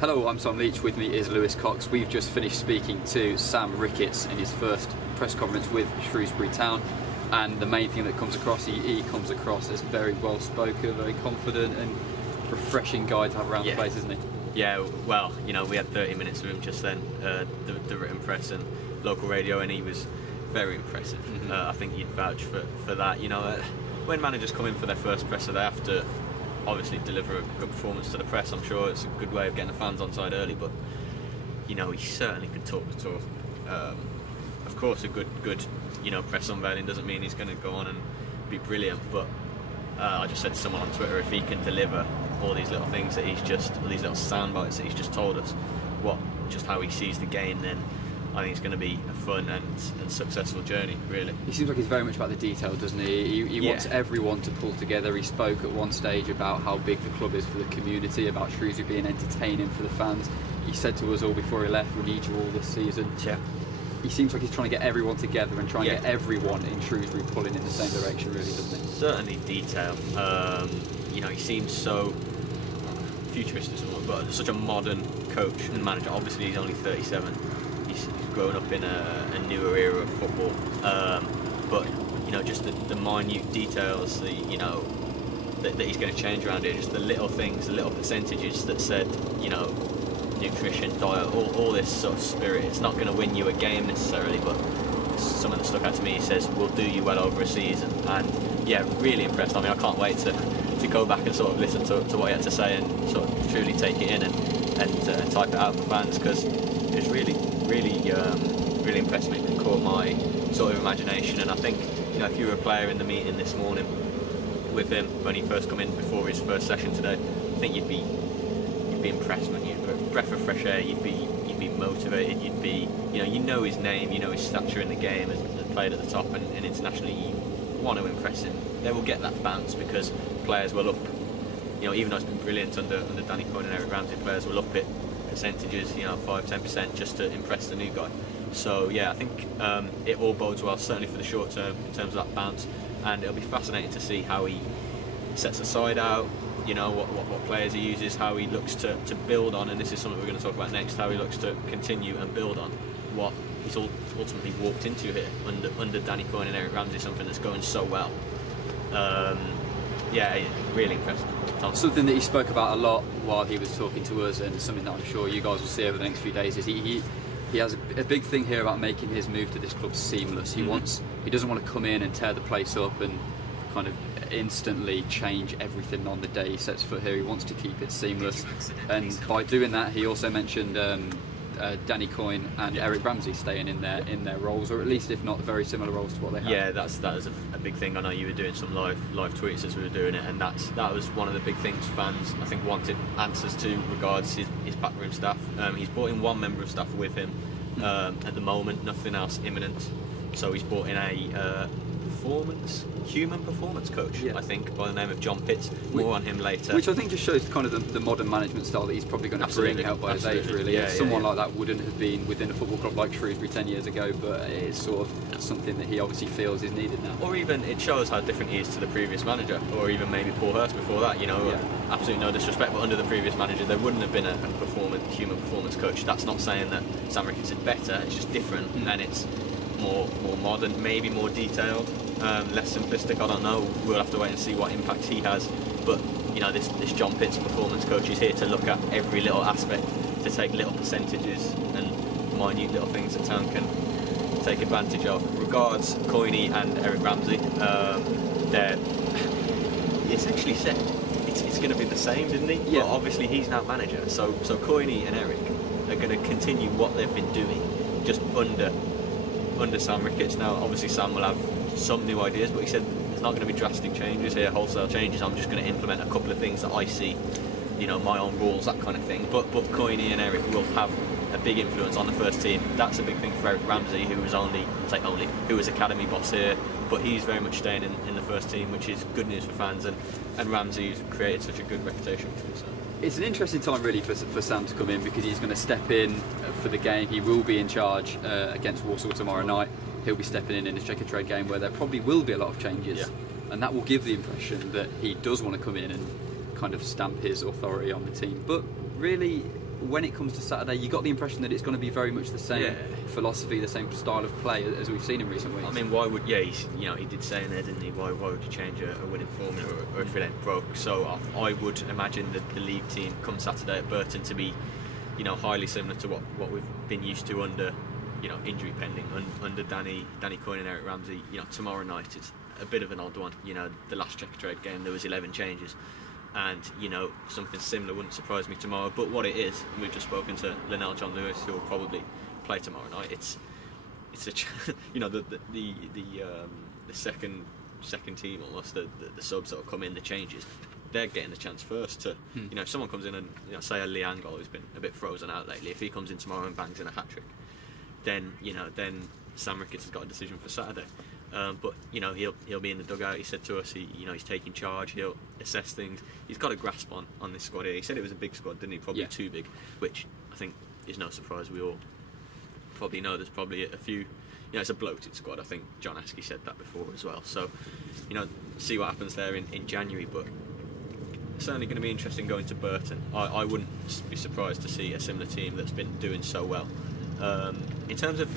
Hello, I'm Tom Leach. With me is Lewis Cox. We've just finished speaking to Sam Ricketts in his first press conference with Shrewsbury Town, and the main thing that comes across, he comes across as very well spoken, very confident, and refreshing guy to have around the place, isn't he? Yeah, well, you know, we had 30 minutes with him just then, the written press and local radio, and he was very impressive. I think you'd vouch for that. You know, when managers come in for their first presser, they have to obviously deliver a good performance to the press. I'm sure it's a good way of getting the fans on side early, but you know, he certainly could talk the talk. Of course, a good you know, press unveiling doesn't mean he's going to go on and be brilliant, but I just said to someone on Twitter, if he can deliver all these little things that he's just, all these little sound bites that he's just told us, just how he sees the game, then I think it's going to be a fun and successful journey, really. He seems like he's very much about the detail, doesn't he? He wants everyone to pull together. He spoke at one stage about how big the club is for the community, about Shrewsbury being entertaining for the fans. He said to us all before he left, we need you all this season. Yeah. He seems like he's trying to get everyone together and trying to get everyone in Shrewsbury pulling in the same direction, really, doesn't he? Certainly detail. You know, he seems so futuristic, but such a modern coach and manager. Obviously, he's only 37. He's grown up in a newer era of football. But you know, just the minute details, you know, that he's going to change around here. Just the little things, the little percentages that said, you know, nutrition, diet, all this sort of spirit. It's not going to win you a game necessarily, but something that stuck out to me, he says, will do you well over a season. And yeah, really impressed. I mean, I can't wait to go back and sort of listen to what he had to say and sort of truly take it in and type it out for fans, because it's really impressed me and caught my sort of imagination. And I think, you know, if you were a player in the meeting this morning with him when he first come in before his first session today, I think you'd be impressed, wouldn't you? A breath of fresh air. You'd be motivated. You'd be, you know his name, you know his stature in the game, as played at the top and internationally. You want to impress him. They will get that bounce because players will up. You know, even though it's been brilliant under Danny Coyne and Eric Ramsey, players will up it percentages, you know, 5-10% just to impress the new guy. So yeah, I think it all bodes well, certainly for the short term in terms of that bounce, and it'll be fascinating to see how he sets the side out, you know, what players he uses, how he looks to build on, and this is something we're going to talk about next, how he looks to continue and build on what he's ultimately walked into here under Danny Coyne and Eric Ramsey, something that's going so well. Yeah, really impressive. Tom. Something that he spoke about a lot while he was talking to us, and something that I'm sure you guys will see over the next few days, is he has a big thing here about making his move to this club seamless. He doesn't want to come in and tear the place up and kind of instantly change everything on the day he sets foot here. He wants to keep it seamless, and by doing that, he also mentioned Danny Coyne and Eric Ramsey staying in their roles, or at least if not very similar roles to what they have. Yeah, that was a big thing. I know you were doing some live tweets as we were doing it, and that was one of the big things fans, I think, wanted answers to regards his backroom staff. He's brought in one member of staff with him at the moment, nothing else imminent. So he's brought in a human performance coach, I think, by the name of John Pitts. More on him later. Which I think just shows kind of the modern management style that he's probably going to bring, helped by his age, really. Yeah, someone like that wouldn't have been within a football club like Shrewsbury 10 years ago, but it's sort of something that he obviously feels is needed now. Or even it shows how different he is to the previous manager, or even maybe Paul Hurst before that. You know, absolutely no disrespect, but under the previous manager there wouldn't have been a human performance coach. That's not saying that Sam Ricketts is better, it's just different, and it's more modern, maybe more detailed. Less simplistic, I don't know, we'll have to wait and see what impact he has, but you know, this John Pitts performance coach is here to look at every little aspect, to take little percentages and minute little things that town can take advantage of. Regards Coyne and Eric Ramsey, he essentially said it's going to be the same, didn't he? Yeah. Well, obviously he's now manager, so Coyne and Eric are going to continue what they've been doing, just under Sam Ricketts. Now obviously Sam will have some new ideas, but he said there's not going to be drastic changes here, wholesale changes. I'm just going to implement a couple of things that I see, you know, my own rules, that kind of thing. But Coyne and Eric will have a big influence on the first team. That's a big thing for Eric Ramsey, who was academy boss here, but he's very much staying in the first team, which is good news for fans, and Ramsey's created such a good reputation for himself. It's an interesting time really for Sam to come in, because he's going to step in for the game. He will be in charge against Walsall tomorrow night. He'll be stepping in a Checkatrade game where there probably will be a lot of changes, and that will give the impression that he does want to come in and kind of stamp his authority on the team. But really, when it comes to Saturday, you got the impression that it's going to be very much the same philosophy, the same style of play as we've seen in recent weeks. I mean, why would he did say in there, didn't he? Why would you change a winning formula or if it ain't broke? So I would imagine that the league team come Saturday at Burton to be, highly similar to what we've been used to under, injury pending under Danny Coyne and Eric Ramsey. Tomorrow night it's a bit of an odd one. The last Checkatrade game there was 11 changes. And something similar wouldn't surprise me tomorrow. But what it is, and we've just spoken to Linnell John Lewis, who will probably play tomorrow night. It's a the second team almost, the subs that will come in, the changes. They're getting the chance first to if someone comes in and say a Lee Angle who's been a bit frozen out lately, if he comes in tomorrow and bangs in a hat trick, then Sam Ricketts has got a decision for Saturday. But he'll be in the dugout. He said to us, he's taking charge. He'll assess things. He's got a grasp on this squad here. He said it was a big squad, didn't he? Probably too big, which I think is no surprise. We all probably know there's probably a few. It's a bloated squad. I think John Askey said that before as well. So see what happens there in January. But it's certainly going to be interesting going to Burton. I wouldn't be surprised to see a similar team that's been doing so well. In terms of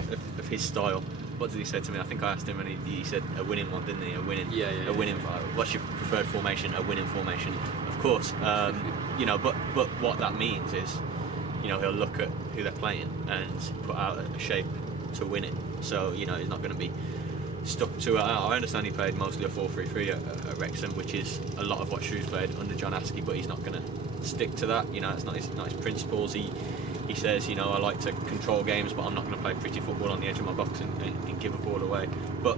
his style. What did he say to me? I think I asked him, and he said a winning one, didn't he? A winning. What's your preferred formation? A winning formation, of course. But what that means is, he'll look at who they're playing and put out a shape to win it. So he's not going to be stuck to it. I understand he played mostly a 4-3-3 at Wrexham, which is a lot of what Shrews played under John Askey, but he's not going to stick to that. It's not his principles. He says, I like to control games, but I'm not going to play pretty football on the edge of my box and give a ball away. But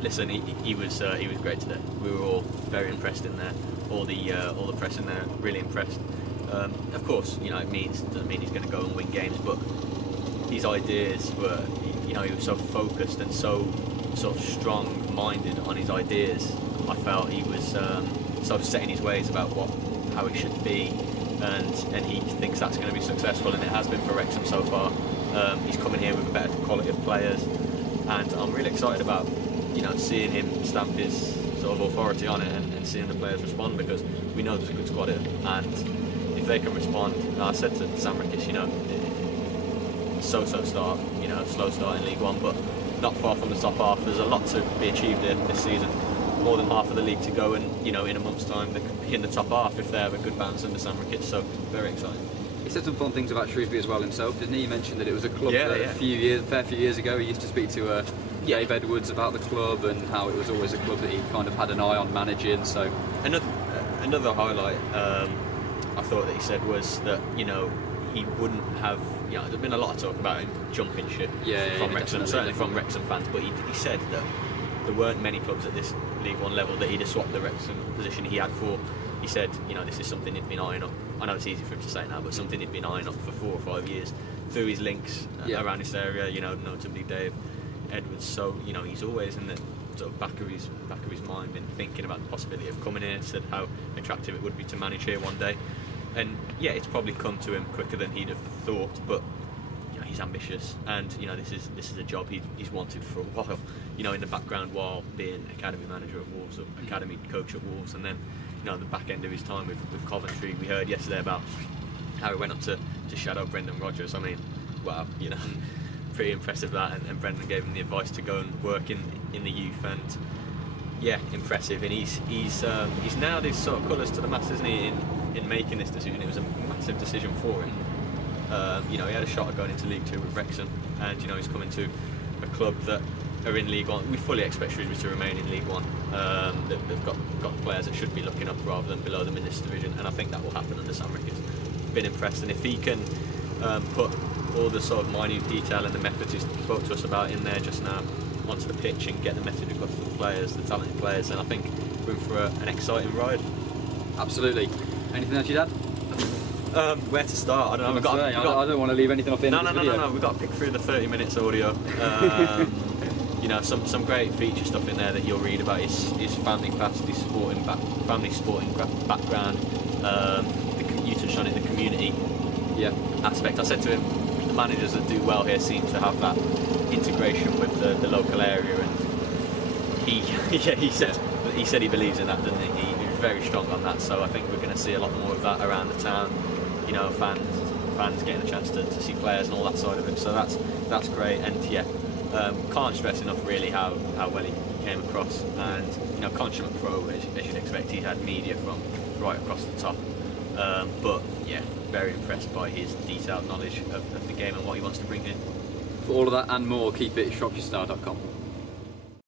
listen, he was great today. We were all very impressed in there. All the press in there, really impressed. Of course, it doesn't mean he's going to go and win games, but his ideas were, he was so focused and so sort of strong-minded on his ideas. I felt he was sort of set in his ways about how it should be. And he thinks that's going to be successful, and it has been for Wrexham so far. He's coming here with a better quality of players, and I'm really excited about seeing him stamp his sort of authority on it and seeing the players respond, because we know there's a good squad here, and if they can respond, I said to Sam Ricketts, so-so start, slow start in League One, but not far from the top half. There's a lot to be achieved here this season. More than half of the league to go, and in a month's time they could be in the top half if they have a good bounce under Sam Ricketts. So very exciting. He said some fun things about Shrewsbury as well himself, didn't he? He mentioned that it was a club that a fair few years ago he used to speak to Dave Edwards about the club and how it was always a club that he kind of had an eye on managing. So another highlight I thought that he said was that he wouldn't have. There's been a lot of talk about him jumping ship from Wrexham, certainly from Wrexham fans, but he said that there weren't many clubs at this League One level that he'd have swapped the Wrexham position he had for. He said, this is something he'd been eyeing up. I know it's easy for him to say now, but something he'd been eyeing up for 4 or 5 years through his links around this area. Notably Dave Edwards. So he's always in the sort of back of his mind been thinking about the possibility of coming here. Said how attractive it would be to manage here one day, and it's probably come to him quicker than he'd have thought, but. He's ambitious, and this is a job he's wanted for a while. In the background while being academy manager at Wolves, or academy coach at Wolves, and then the back end of his time with Coventry. We heard yesterday about how he went up to shadow Brendan Rodgers. I mean, wow, pretty impressive that. And Brendan gave him the advice to go and work in the youth, and impressive. And he's nailed his sort of colours to the mast, isn't he? In making this decision, it was a massive decision for him. He had a shot at going into League 2 with Wrexham, and he's coming to a club that are in League 1. We fully expect Shrewsbury to remain in League 1. They've got players that should be looking up rather than below them in this division, and I think that will happen under Sam Ricketts. Been impressed, and if he can put all the sort of minute detail and the methods he spoke to us about in there just now onto the pitch and get the message across to the players, the talented players, then I think we're in for an exciting ride. Absolutely. Anything else you'd add? Where to start? I don't know. I don't want to leave anything off the end of this video. No. We've got to pick through the 30 minutes audio. Some great feature stuff in there that you'll read about his family past, his sporting background. You touched on it, the community aspect. I said to him, the managers that do well here seem to have that integration with the local area, and he said he believes in that, didn't he? He was very strong on that. So I think we're going to see a lot more of that around the town. fans getting a chance to see players and all that side of it. So that's great. And yeah, can't stress enough really how well he came across. And you know, consummate pro, as you'd expect. He had media from right across the top. But yeah, very impressed by his detailed knowledge of the game and what he wants to bring in. For all of that and more, keep it at shropshirestyle.com.